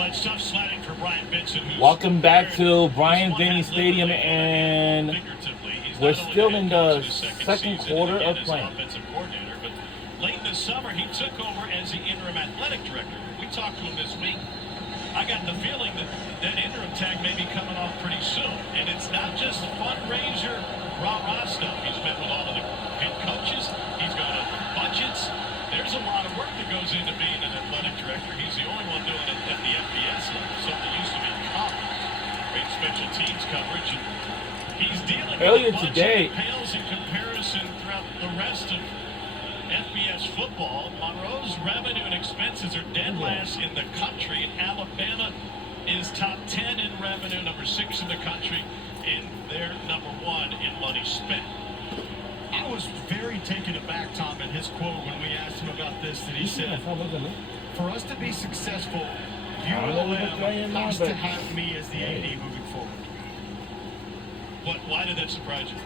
Well, it's tough sledding for Brian Benson. Welcome back to Bryant-Denny Stadium, and we're still in the second quarter of playing. Late in the summer, he took over as the interim athletic director. We talked to him this week. I got the feeling that that interim tag may be coming off pretty soon. And it's not just fundraiser, rah-rah stuff. He's met with all of the head coaches. He's got budgets. There's a lot of work that goes into being an athletic director. He's the only one doing it at the FBS level. Something used to be common. Great special teams coverage. And he's dealing Earlier with a today, bunch that pales in comparison throughout the rest of FBS football. Monroe's revenue and expenses are dead last in the country, and Alabama is top 10 in revenue, number 6 in the country, and they're number 1 in money spent. I was very taken aback, Tom, in his quote when we asked him about this, that he said, for us to be successful, ULM has to have me as the AD moving forward. Why did that surprise you?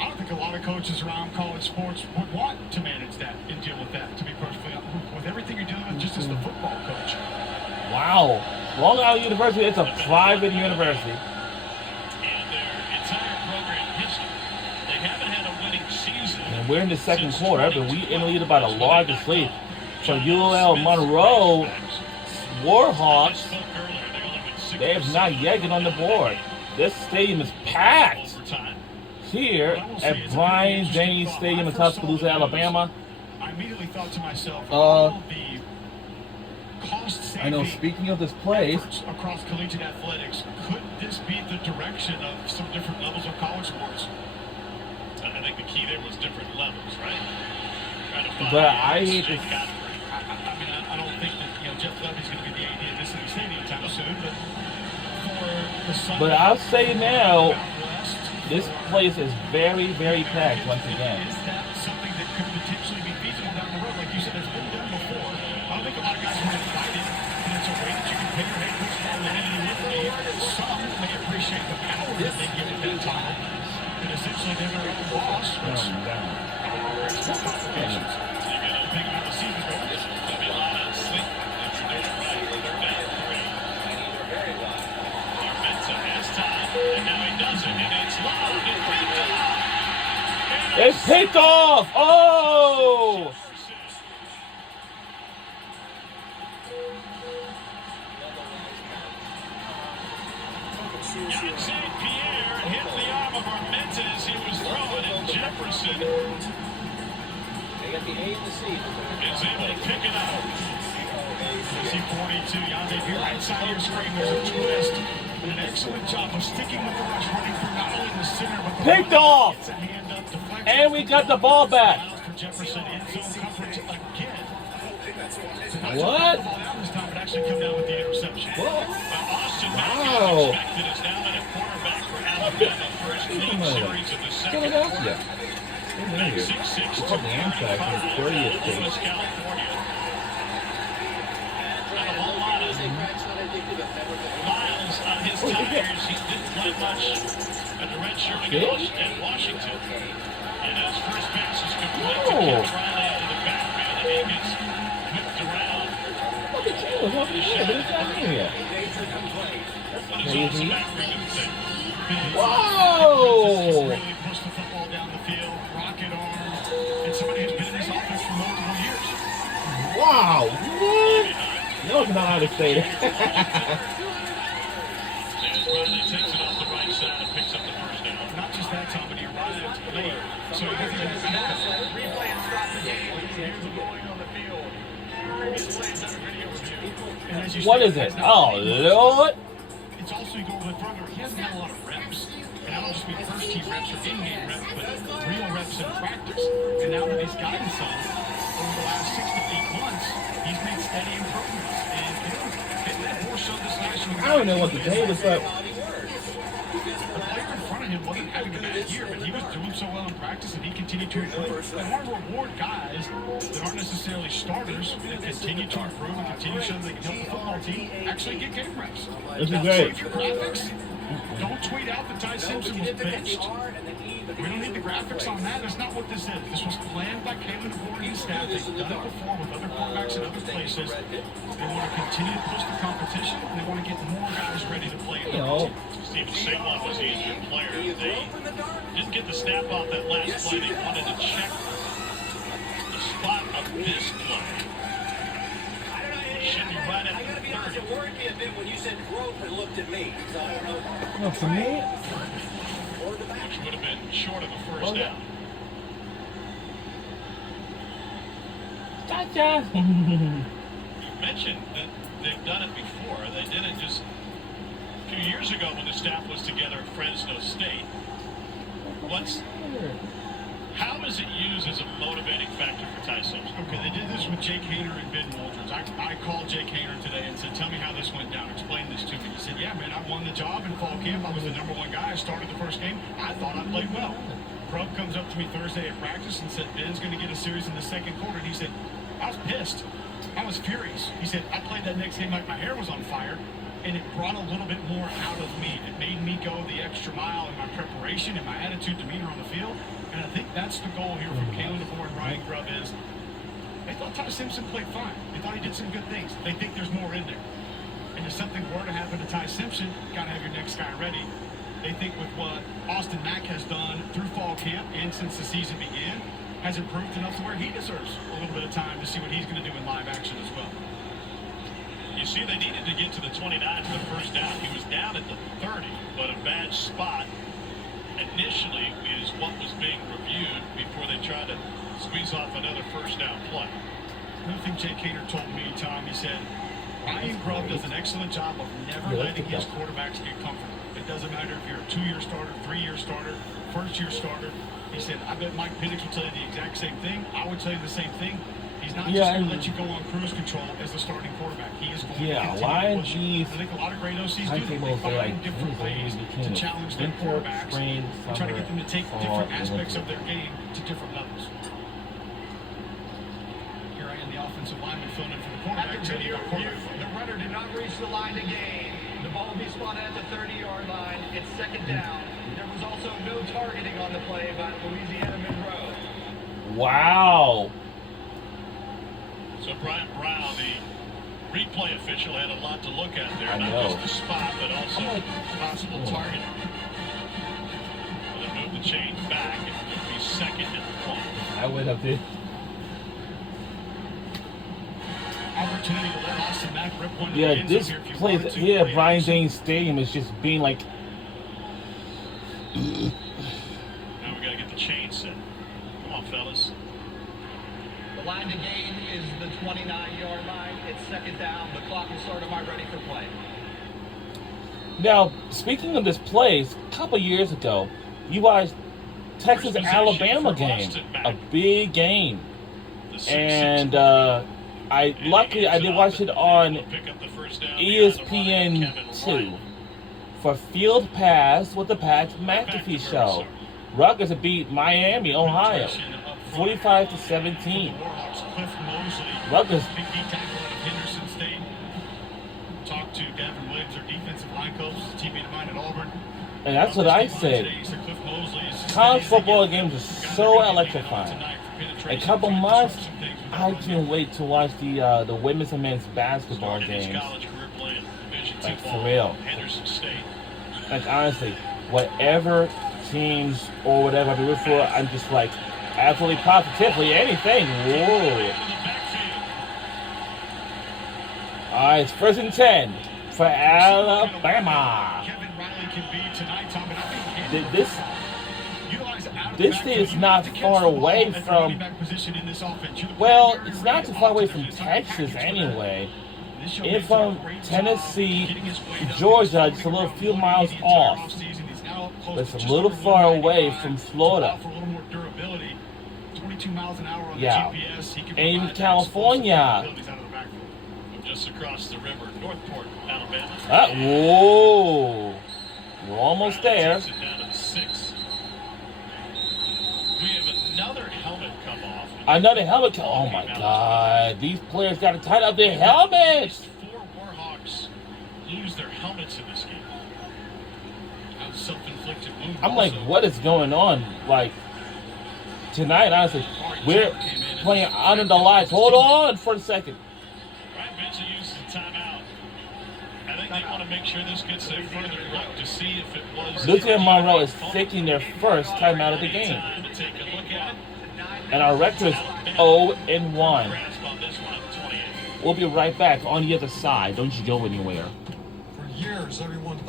I don't think a lot of coaches around college sports would want to manage that and deal with that, to be perfectly honest, with everything you're dealing with just as the football coach. Wow. Long Island University, it's a private university. And their entire program history, they haven't had a winning season. And we're in the second quarter, but we in the lead by the largest lead. So UL Monroe Warhawks, they have not yet get on the board. This stadium is packed here at Bryant-Denny Stadium in Tuscaloosa, Alabama. I immediately thought to myself, all the cost-saving I know, speaking of this place, across collegiate athletics, could this be the direction of some different levels of college sports? I think the key there was different levels, right? But I hate this. I don't think that Jeff Levy's going to be the AD at Mississippi Stadium anytime soon, but I'll say now, this place is very, very packed once again. Is that something that could potentially be feasible down the road? Like you said, it's been done before. I don't think a lot of guys are invited, and it's a way that you can pay your head coach more than anything with me. Some may appreciate the power that they give at that time, and essentially they're their own boss. Which, you got to think about the season. There'll be a lot of sleep. It's right. They're down 3. Armenta has time, and now he doesn't, and it's loud and picked off. It's picked off! Oh! Jan St. Pierre hit the arm of Armenta as he was throwing, and Jefferson is able to pick it up. C-42, Jan St. Pierre, right side of your screen, there's a twist. An excellent job of sticking with the rush, running through not only the center, but the picked off! It's a hand up deflection. And we got the ball back. For Jefferson, end zone coverage again. What? This time it actually come down with the interception. Austin Wow. expected is now at a quarterback for Alabama. First clean series of the second. Philadelphia. 6'6", Look at the Amtrak in the 30th state. Columbus, California. Not a whole lot of miles on his tires. He didn't play much at the red shirt at Washington. And his first pass is complete to Kevin Riley into the backfield, and he gets whipped around. Look at you, it's over here, but it's not here yet. But it's also back ring of the thing. Whoa! Really push the football down the field, rocket arm, and somebody who's been in this offense for multiple years. Wow! What? No, it's not out of state. As Riley takes it off the right side and picks up the first down. Not just that, Tom, but he arrived late, so he doesn't even replay and stop the game. Here's the going on the field. Previous plays under video review. And as you What said, is it? Oh, Lord! it's also, you go a little further, he hasn't had a lot of reps. And I don't just mean first team reps or in-game reps, but real reps in practice. And now that he's gotten some over the last 6 to 8 months, he's made steady improvements. And it had more so this last year. I don't know what to say, but The player in front of him wasn't having a bad year, but he was doing so well in practice, and he continued to improve. They want to reward guys that aren't necessarily starters that continue to improve and continue to show that they can help the football team actually get game reps. this is Now, great. save your graphics. Don't tweet out that Ty Simpson was benched. We don't need the graphics on that. That's not what this is. This was planned by Kalen DeBoer and his staff. They've done it before with other quarterbacks in other places. They want to continue to push the competition, and they want to get more guys ready to play. Steven Saquon was the injured player. They didn't get the snap off that last play. They wanted to check the spot of this play. Should be right at the 30. It worried me a bit when you said growth and looked at me. So I don't know. No, for me, Which would have been short of a first down. gotcha. You mentioned that they've done it before. They did it just a few years ago when the staff was together at Fresno State. How is it used as a motivating factor for Ty Simpson? Okay, they did this with Jake Haener and Ben Walters. I called Jake Haener today and said, tell me how this went down. Explain this to me. He said, yeah, man, I won the job in fall camp. I was the #1 guy. I started the first game. I thought I played well. Grubb comes up to me Thursday at practice and said, Ben's going to get a series in the second quarter. And he said, I was pissed. I was furious. He said, I played that next game like my hair was on fire. And it brought a little bit more out of me. It made me go the extra mile in my preparation and my attitude, demeanor on the field. And I think that's the goal here from Kalen DeBoer and Ryan Grubb is they thought Ty Simpson played fine. They thought he did some good things. They think there's more in there. And if something were to happen to Ty Simpson, you got to have your next guy ready. They think with what Austin Mack has done through fall camp and since the season began, has improved enough to where he deserves a little bit of time to see what he's going to do in live action as well. You see, they needed to get to the 29 for the first down. He was down at the 30, but a bad spot initially is what was being reviewed before they tried to squeeze off another first down play. Another thing Jake Haener told me, Tom, he said, Ryan Grubb does an excellent job of never letting his quarterbacks get comfortable. It doesn't matter if you're a 2-year starter, 3-year starter, first-year starter. He said, I bet Mike Penix will tell you the exact same thing. I would tell you the same thing. He's not just going to let you go on cruise control as the starting quarterback. He is going to continue to push. I think a lot of great OCs do that. They find different ways to challenge their quarterbacks and try to get them to take different aspects of their game to different levels. Here I am, the offensive lineman filling in for the quarterback. After video review, the runner did not reach the line to gain. The ball will be spotted at the 30-yard line. It's second down. There was also no targeting on the play by Louisiana Monroe. Wow. So Brian Brown, the replay official, had a lot to look at there. I Not know. just the spot, but also possible targeting. Well, they moved the chains back. It would be second and 1. I would have been. Opportunity to let Austin Mack rip one. Yeah, this place here at Brian Dane Stadium is just being like. Now we got to get the chain set. Come on, fellas. The line to gain is the 29-yard line. It's second down. The clock will start. Am I ready for play? Now, speaking of this place, a couple years ago, you watched Texas-Alabama game, a big game, and I did watch it on ESPN2 for Field Pass with the Pat McAfee show. Rutgers beat Miami, Ohio, 45-17. Rutgers. Henderson State. Talked to Gavin Williams, their defensive line coach, teammate of mine at Auburn. And that's what I said. College football games are so electrifying. In a couple months, I can't wait to watch the women's and men's basketball games. Like, for real. Like, honestly, whatever teams or whatever I root for, I'm just like, absolutely positively anything. Whoa. All right, it's 1st and 10 for Alabama. Kevin Riley can be tonight, Tom, but I think This thing is not far away from. Well, it's not too far away from Texas anyway. It's from Tennessee to Georgia, just a little few miles off. But it's a little far away from Florida. Yeah, and even California. Just across the river, Northport, Alabama. Whoa! We're almost there. Down to the 6. We have another helmet come off. Another helmet. Oh my God! These players got to tighten up their helmets. 4 Warhawks lose their helmets in this game. self-inflicted wound. I'm like, also. what is going on? Like, tonight, honestly, we're playing under the lights. Hold on for a second. Ryan Benson uses the timeout. I think they want to make sure this gets a further look to see if it was. Lucian Monroe is taking their first timeout of the game. Time to take a look at it. And our record is 0-1. Grasp on this one at the 28. We'll be right back on the other side. Don't you go anywhere. For years, everyone thought